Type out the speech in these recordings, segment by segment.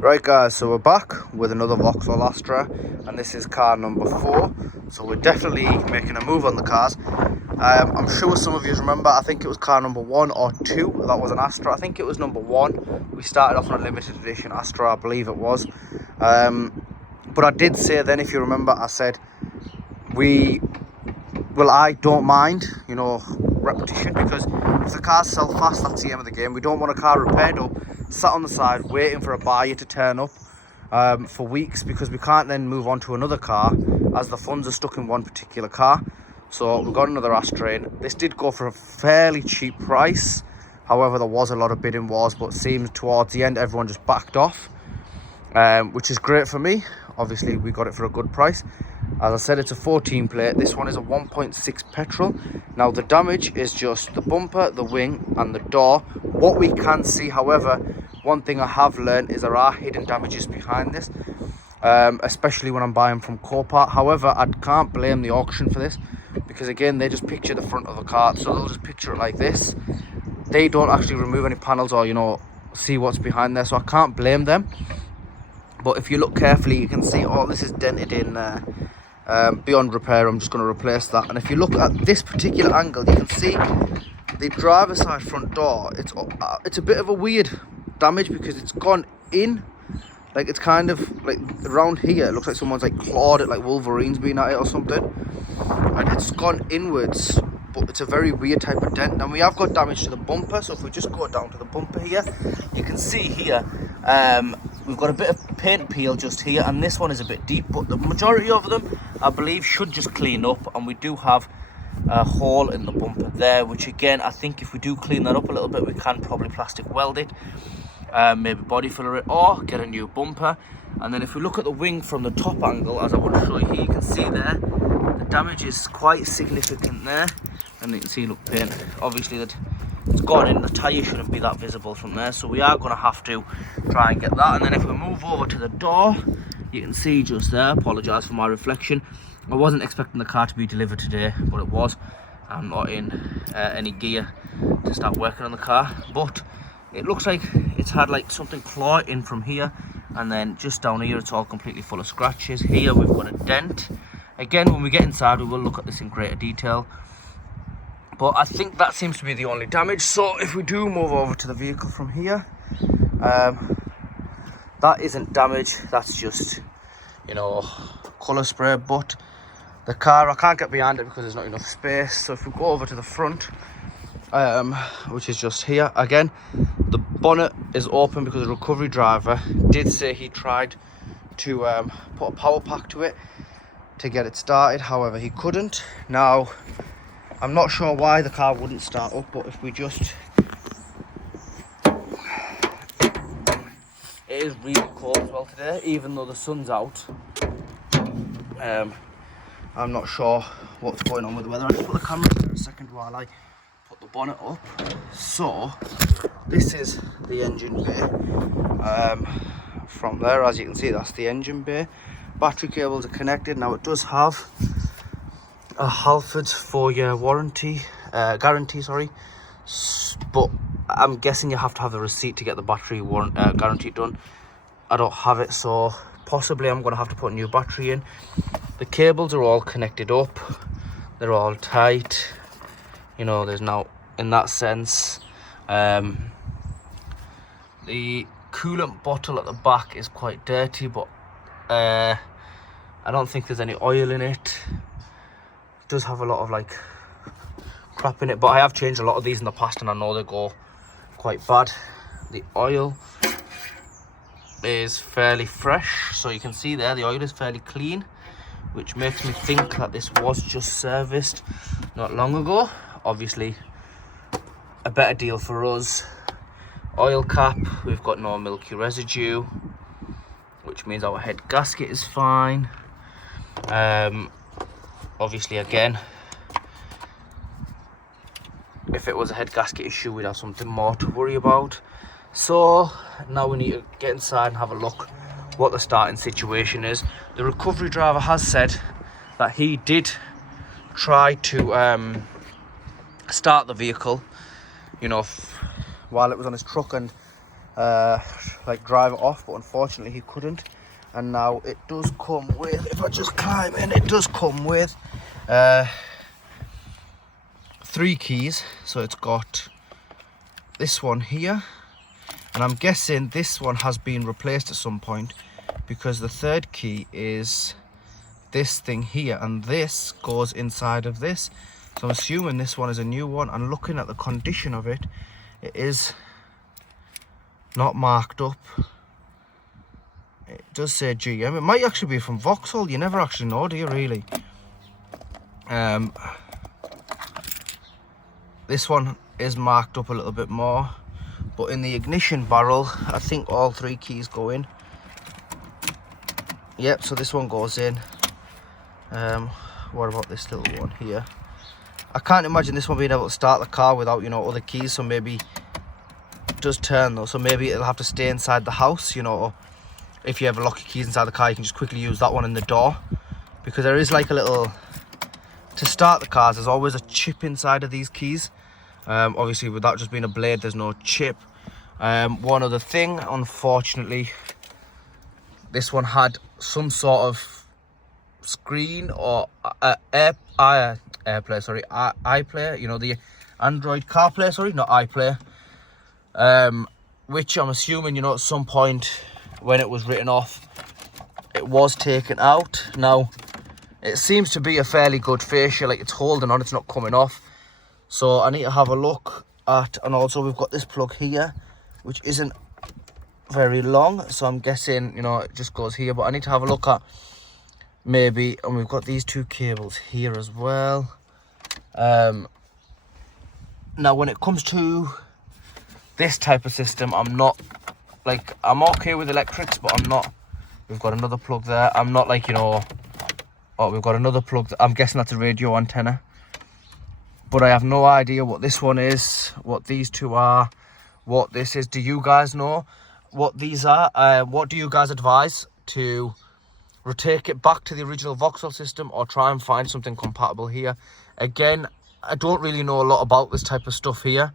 Right guys, so we're back with another Vauxhall Astra, and this is car number 4. So we're definitely making a move on the cars. I'm sure some of you remember, I think it was car number 1 or 2, that was an Astra. I think it was number 1. We started off on a limited edition Astra, I believe it was. But I did say then, if you remember, I said I don't mind, repetition, because if the cars sell fast, that's the aim of the game. We don't want a car repaired up, sat on the side, waiting for a buyer to turn up for weeks, because we can't then move on to another car as the funds are stuck in one particular car. So we've got another Astra in. This did go for a fairly cheap price. However, there was a lot of bidding wars, but it seems towards the end everyone just backed off, which is great for me. Obviously, we got it for a good price. As I said, it's a 14 plate. This one is a 1.6 petrol. Now, the damage is just the bumper, the wing, and the door. What we can see, however, one thing I have learned is there are hidden damages behind this, especially when I'm buying from Copart. However, I can't blame the auction for this, because again, they just picture the front of the car, so they'll just picture it like this. They don't actually remove any panels or, see what's behind there, so I can't blame them. But if you look carefully, you can see all this is dented in beyond repair. I'm just going to replace that. And if you look at this particular angle, you can see the driver's side front door. It's a bit of a weird damage, because it's gone in, like it's kind of like around here. It looks like someone's like clawed it, like Wolverine's been at it or something, and it's gone inwards. But it's a very weird type of dent. And we have got damage to the bumper, so if we just go down to the bumper here, you can see here we've got a bit of paint peel just here, and this one is a bit deep, but the majority of them, I believe, should just clean up. And we do have a hole in the bumper there, which again, I think if we do clean that up a little bit, we can probably plastic weld it, maybe body filler it, or get a new bumper. And then if we look at the wing from the top angle, as I want to show you here, you can see there the damage is quite significant there. And you can see, look, paint, obviously that it's gone in. The tyre shouldn't be that visible from there, so we are going to have to try and get that. And then if we move over to the door, you can see just there, apologise for my reflection, I wasn't expecting the car to be delivered today, but it was. I'm not in any gear to start working on the car, but it looks like it's had like something claw in from here, and then just down here it's all completely full of scratches. Here we've got a dent. Again, when we get inside, we will look at this in greater detail, but I think that seems to be the only damage. So if we do move over to the vehicle from here, that isn't damage, that's just, colour spray. But the car, I can't get behind it because there's not enough space. So if we go over to the front, which is just here, again, the bonnet is open because the recovery driver did say he tried to put a power pack to it to get it started. However, he couldn't. Now, I'm not sure why the car wouldn't start up, but if we just... It is really cold as well today, even though the sun's out. I'm not sure what's going on with the weather. I'll just put the camera there a second while I put the bonnet up. So, this is the engine bay. From there, as you can see, that's the engine bay. Battery cables are connected. Now, it does have a Halford's 4-year warranty, guarantee, sorry. But I'm guessing you have to have the receipt to get the battery guarantee done. I don't have it, so possibly I'm going to have to put a new battery in. The cables are all connected up. They're all tight. There's now, in that sense, the coolant bottle at the back is quite dirty, but I don't think there's any oil in it. It does have a lot of like crap in it, but I have changed a lot of these in the past and I know they go quite bad. The oil is fairly fresh, so you can see there the oil is fairly clean, which makes me think that this was just serviced not long ago. Obviously a better deal for us. Oil cap, we've got no milky residue, which means our head gasket is fine. Obviously, again, if it was a head gasket issue, we'd have something more to worry about. So now we need to get inside and have a look what the starting situation is. The recovery driver has said that he did try to start the vehicle, while it was on his truck, and like drive it off, but unfortunately he couldn't. And now it does come with, if I just climb in, it does come with 3 keys. So it's got this one here, and I'm guessing this one has been replaced at some point, because the 3rd key is this thing here, and this goes inside of this. So I'm assuming this one is a new one, and looking at the condition of it, it is not marked up. It does say GM. It might actually be from Vauxhall. You never actually know, do you, really? This one is marked up a little bit more, but in the ignition barrel, I think all 3 keys go in. Yep, so this one goes in. What about this little one here? I can't imagine this one being able to start the car without, you know, other keys. So maybe it does turn though, so maybe it'll have to stay inside the house, you know. If you ever lock your keys inside the car, you can just quickly use that one in the door, because there is like a little, to start the cars, there's always a chip inside of these keys. Obviously with that just being a blade, there's no chip. One other thing, unfortunately, this one had some sort of screen or AirPlay, sorry, iPlay, you know, the Android CarPlay, sorry, not iPlay, which I'm assuming, you know, at some point when it was written off, it was taken out. Now, it seems to be a fairly good fascia, like it's holding on, it's not coming off. So I need to have a look at, and also we've got this plug here, which isn't very long, so I'm guessing, you know, it just goes here, but I need to have a look at maybe, and we've got these 2 cables here as well. Now when it comes to this type of system, I'm not, like, I'm okay with electrics, but I'm not, we've got another plug there, I'm not like, you know, oh, we've got another plug, I'm guessing that's a radio antenna, but I have no idea what this one is, what these 2 are, what this is. Do you guys know what these are? What do you guys advise, to retake it back to the original Vauxhall system, or try and find something compatible here? Again, I don't really know a lot about this type of stuff here,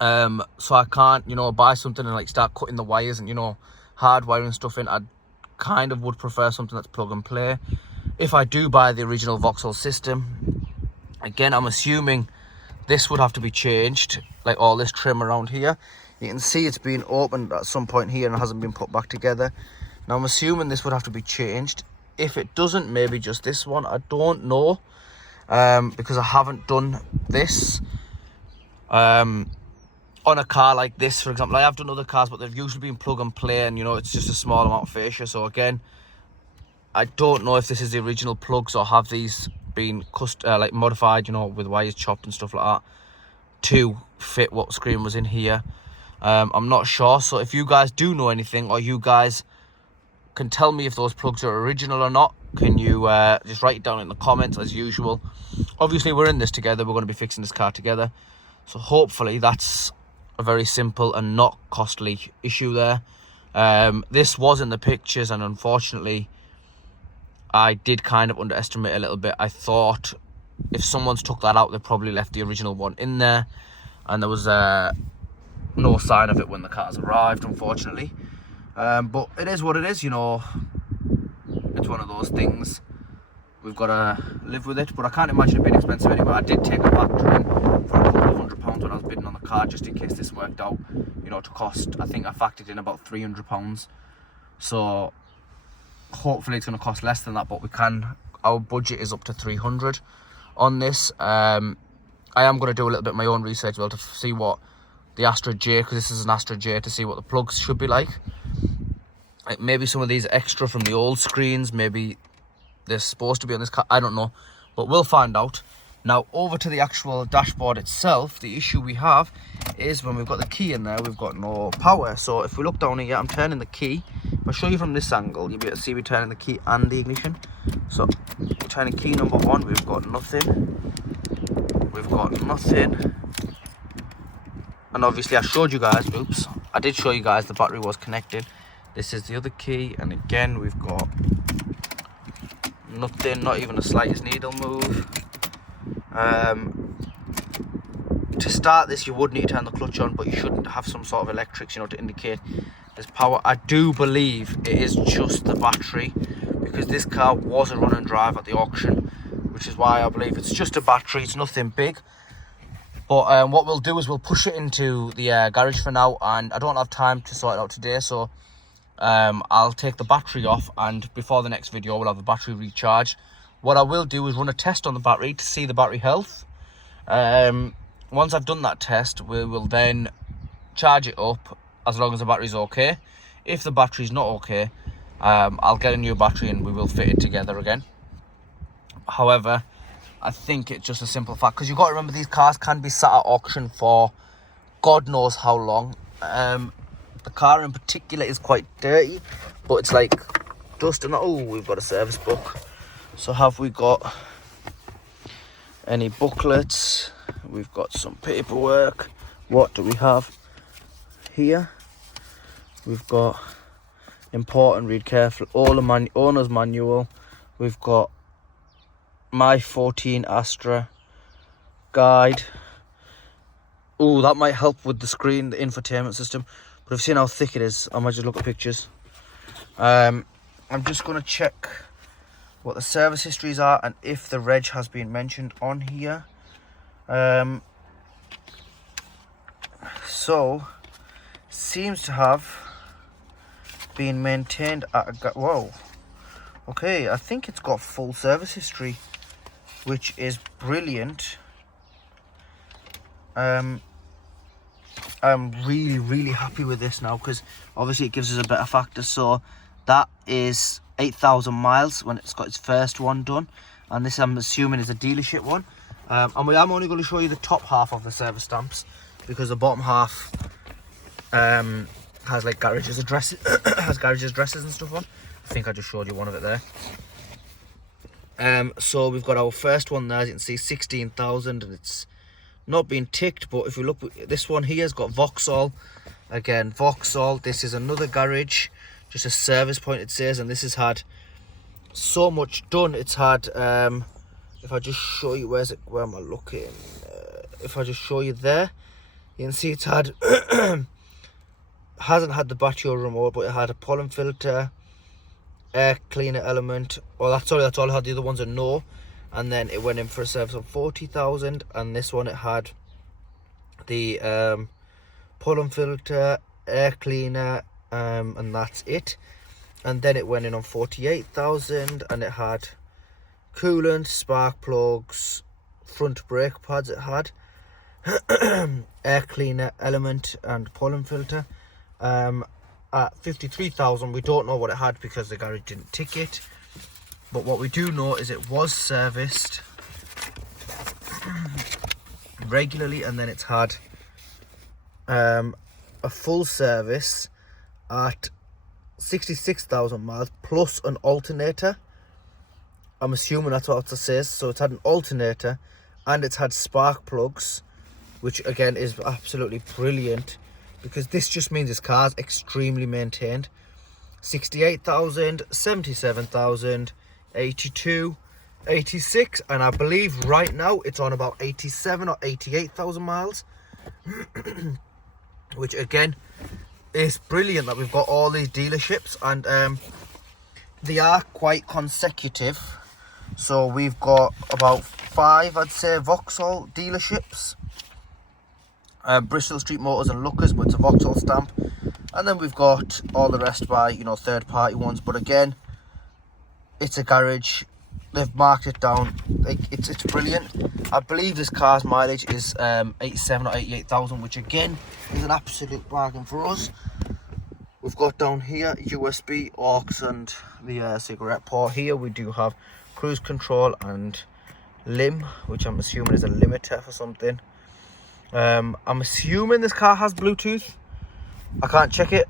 so I can't, you know, buy something and like start cutting the wires and, you know, hard wiring stuff in. I kind of would prefer something that's plug and play. If I do buy the original Vauxhall system, again, I'm assuming this would have to be changed, like all this trim around here. You can see it's been opened at some point here and hasn't been put back together. Now I'm assuming this would have to be changed. If it doesn't, maybe just this one, I don't know, because I haven't done this on a car like this, for example. I have done other cars, but they've usually been plug and play, and, you know, it's just a small amount of fascia. So again, I don't know if this is the original plugs, or have these been like modified, you know, with wires chopped and stuff like that to fit what screen was in here. I'm not sure. So if you guys do know anything, or you guys can tell me if those plugs are original or not, can you just write it down in the comments as usual. Obviously we're in this together, we're going to be fixing this car together, so hopefully that's a very simple and not costly issue there. This was in the pictures, and unfortunately I did kind of underestimate a little bit. I thought if someone's took that out, they probably left the original one in there, and there was no sign of it when the cars arrived, unfortunately. But it is what it is, you know. It's one of those things. We've got to live with it, but I can't imagine it being expensive anyway. I did take a factor in for a couple of £100 when I was bidding on the car, just in case this worked out, you know, to cost, I think I factored in about £300. So hopefully it's going to cost less than that, but we can, our budget is up to 300 on this. I am going to do a little bit of my own research as well to see what the Astra J, because this is an Astra J, to see what the plugs should be like. Maybe some of these are extra from the old screens, maybe they're supposed to be on this car, I don't know, but we'll find out. Now over to the actual dashboard itself, the issue we have is when we've got the key in there, we've got no power. So if we look down here, I'm turning the key. If I show you from this angle, you'll be able to see me turning the key and the ignition. So turning key number 1, we've got nothing. We've got nothing. And obviously I showed you guys, oops, I did show you guys the battery was connected. This is the other key, and again we've got nothing, not even the slightest needle move. to start this you would need to turn the clutch on, but you shouldn't have some sort of electrics, you know, to indicate there's power. I do believe it is just the battery, because this car was a run and drive at the auction, which is why I believe it's just a battery. It's nothing big. But what we'll do is we'll push it into the garage for now, and I don't have time to sort it out today, so I'll take the battery off, and before the next video we'll have the battery recharged. What I will do is run a test on the battery to see the battery health. Once I've done that test, we will then charge it up as long as the battery's okay. If the battery's not okay, I'll get a new battery and we will fit it together again. However, I think it's just a simple fact, because you've got to remember these cars can be sat at auction for God knows how long. The car in particular is quite dirty, but it's like dust and oh, we've got a service book. So have we got any booklets? We've got some paperwork. What do we have here? We've got important, read careful, owner's manual. We've got my 14 Astra guide. Oh, that might help with the screen, the infotainment system. But I've seen how thick it is. I might just look at pictures. I'm just going to check what the service histories are and if the reg has been mentioned on here. So seems to have been maintained at a whoa. Okay, I think it's got full service history, which is brilliant. I'm really happy with this now, because obviously it gives us a better factor. So that is 8,000 miles when it's got its first one done, and this I'm assuming is a dealership one. And I'm only going to show you the top half of the service stamps, because the bottom half has like garages addresses has garages addresses and stuff on. I think I just showed you one of it there. So we've got our first one there, as you can see, 16,000, and it's not been ticked. But if we look, this one here has got Vauxhall. Again, Vauxhall. This is another garage, just a service point it says, and this has had so much done. It's had if I just show you, where am I looking? If I just show you there, you can see it's had hasn't had the battery or remote, but it had a pollen filter, air cleaner element. Well, that's all it had. The other ones are no. And then it went in for a service of 40,000, and this one it had the pollen filter, air cleaner, and that's it. And then it went in on 48,000, and it had coolant, spark plugs, front brake pads. It had air cleaner element and pollen filter. At 53,000, we don't know what it had because the garage didn't tick it. But what we do know is it was serviced regularly, and then it's had a full service at 66,000 miles plus an alternator. I'm assuming that's what it says. So it's had an alternator and it's had spark plugs, which again is absolutely brilliant, because this just means this car's extremely maintained. 68,000, 77,000, 82, 86, and I believe right now it's on about 87 or 88,000 miles. Which again is brilliant that we've got all these dealerships, and they are quite consecutive. So we've got about 5, I'd say, Vauxhall dealerships. Bristol Street Motors and Lookers, but it's a Vauxhall stamp. And then we've got all the rest by, you know, third party ones. But again, it's a garage. They've marked it down. Like, it's brilliant. I believe this car's mileage is 87 or 88,000, which again is an absolute bargain for us. We've got down here USB, aux, and the cigarette port. Here we do have cruise control and limb, which I'm assuming is a limiter for something. I'm assuming this car has Bluetooth. I can't check it,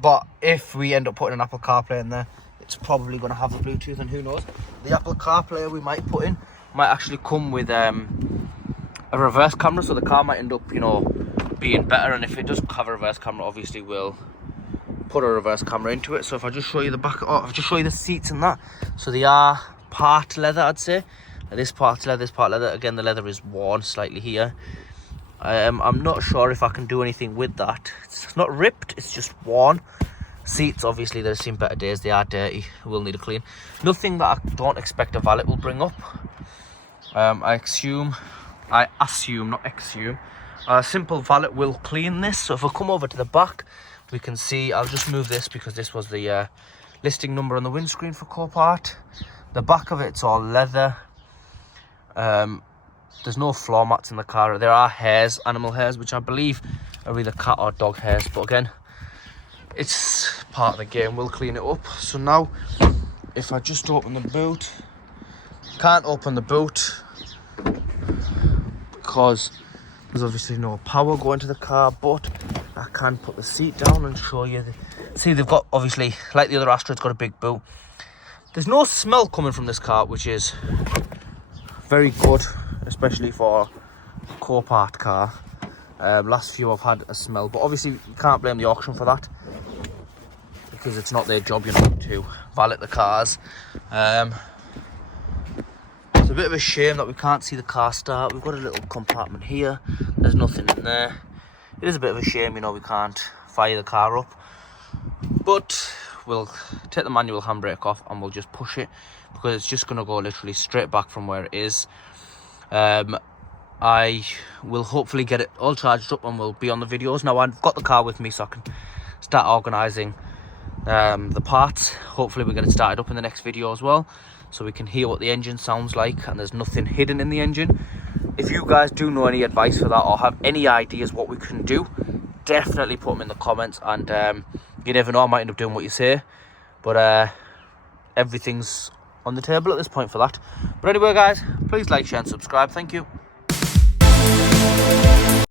but if we end up putting an Apple CarPlay in there, it's probably going to have a Bluetooth, and who knows, the Apple CarPlay we might put in might actually come with a reverse camera, so the car might end up, you know, being better. And if it does have a reverse camera, obviously we'll put a reverse camera into it. So if I just show you the back, I'll just show you the seats and that. So they are part leather, I'd say. This part's leather, this part leather. Again, the leather is worn slightly here. I'm not sure if I can do anything with that. It's not ripped, it's just worn. Seats, obviously, they've seen better days. They are dirty, will need a clean. Nothing that I don't expect a valet will bring up. I assume, not assume, a simple valet will clean this. So if I come over to the back, we can see, I'll just move this because this was the listing number on the windscreen for Copart. The back of it's all leather. There's no floor mats in the car. There are hairs, animal hairs, which I believe are either cat or dog hairs. But again, it's part of the game. We'll clean it up. So now, if I just open the boot, can't open the boot because there's obviously no power going to the car, but I can put the seat down and show you. See, they've got, obviously, like the other Astra, it's got a big boot. There's no smell coming from this car, which is very good, especially for a Copart car. Last few I've had a smell, but obviously you can't blame the auction for that because it's not their job, you know, to valet the cars. It's a bit of a shame that we can't see the car start. We've got a little compartment here. There's nothing in there. It is a bit of a shame, you know, we can't fire the car up. But we'll take the manual handbrake off and we'll just push it because it's just going to go literally straight back from where it is. I will hopefully get it all charged up and we'll be on the videos. Now I've got the car with me so I can start organising the parts. Hopefully we get it started up in the next video as well, so we can hear what the engine sounds like and there's nothing hidden in the engine. If you guys do know any advice for that or have any ideas what we can do, definitely put them in the comments, and you never know, I might end up doing what you say. But everything's on the table at this point for that. But anyway guys, please like, share and subscribe. Thank you.